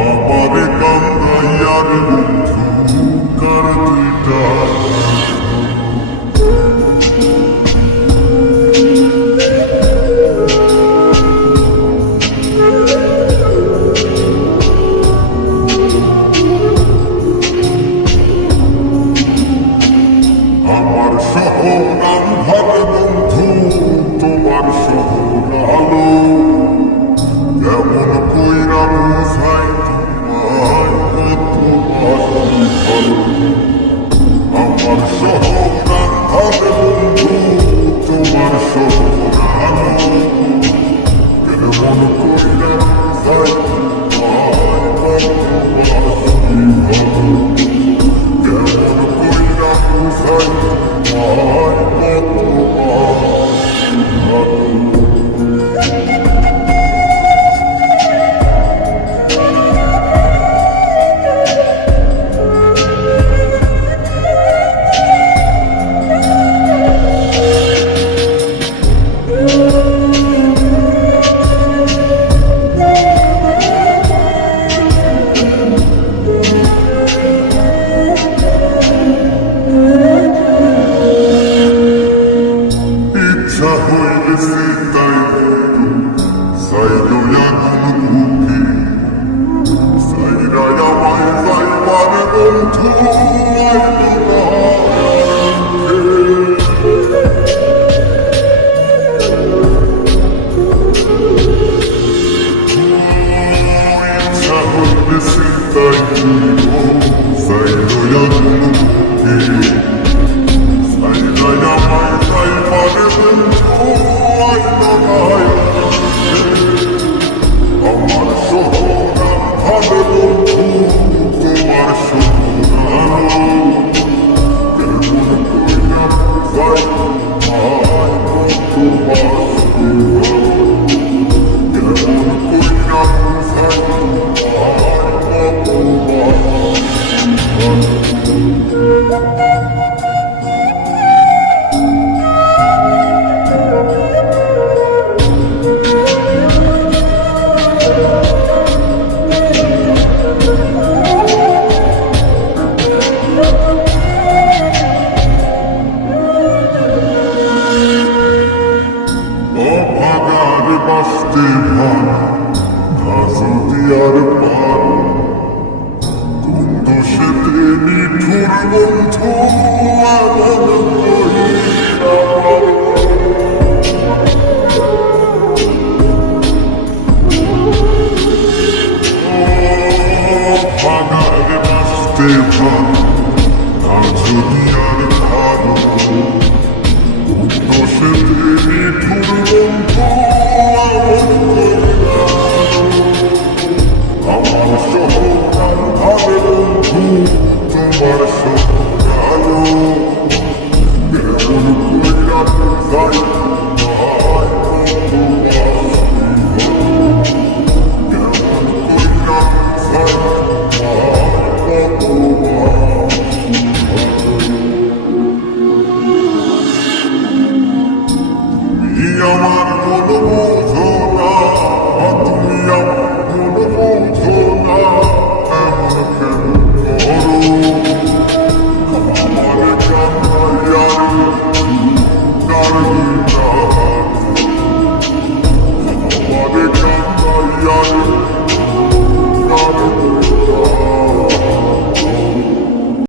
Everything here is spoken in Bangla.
আমারে কান্দাইয়ার বন্ধু কার দুইটা আমার শহর আন্ধার বন্ধু তোমার শহর আলো এমন কইরা বুঝাই তোমায় কত বাসি ভালো আমার শহর আন্ধার বন্ধু তোমার শহর আলো এমন কইরা বুঝাই তোমায় কত বাসি ভালো এমন কইরা বুঝাই তোমায় কত বাসি ভালো ইচ্ছা হইলেছে তাই সাইলো আগুন বুকে সাইরায় আমায় যাইবার বন্ধু আইলো না ইচ্ছা হইলেছে তাই সাইলো আগুন বুকে সাইরায় আমায় যাইবার বন্ধু আইলো না আমার শহর আন্ধার বন্ধু তোমার শহর আলো এমন কইরা বুঝাই তোমায় কত বাসি ভালো এমন কইরা বুঝাই তোমায় কত বাসি ভালো অভাগার বাঁচতে ভার না যদি আর পার কোন দোষেতে নিঠুর বন্ধু এমন কইরা অভাগার বাঁচতে ভার না যদি আর পার দোষেতে নিঠুর বন্ধু আমার শহর আন্ধার বন্ধু তোমার শহর আলো এমন কইরা বুঝাই তোমায় কত বাসি ভালো এমন কইরা বুঝাই তোমায় কত বাসি আমার কোনো বোঝো না তুমি আমার কোনো বোঝো না এমন কেন করো আমার কান্নাইয়ার কার দুইটা আমার কান্নাইয়ার কার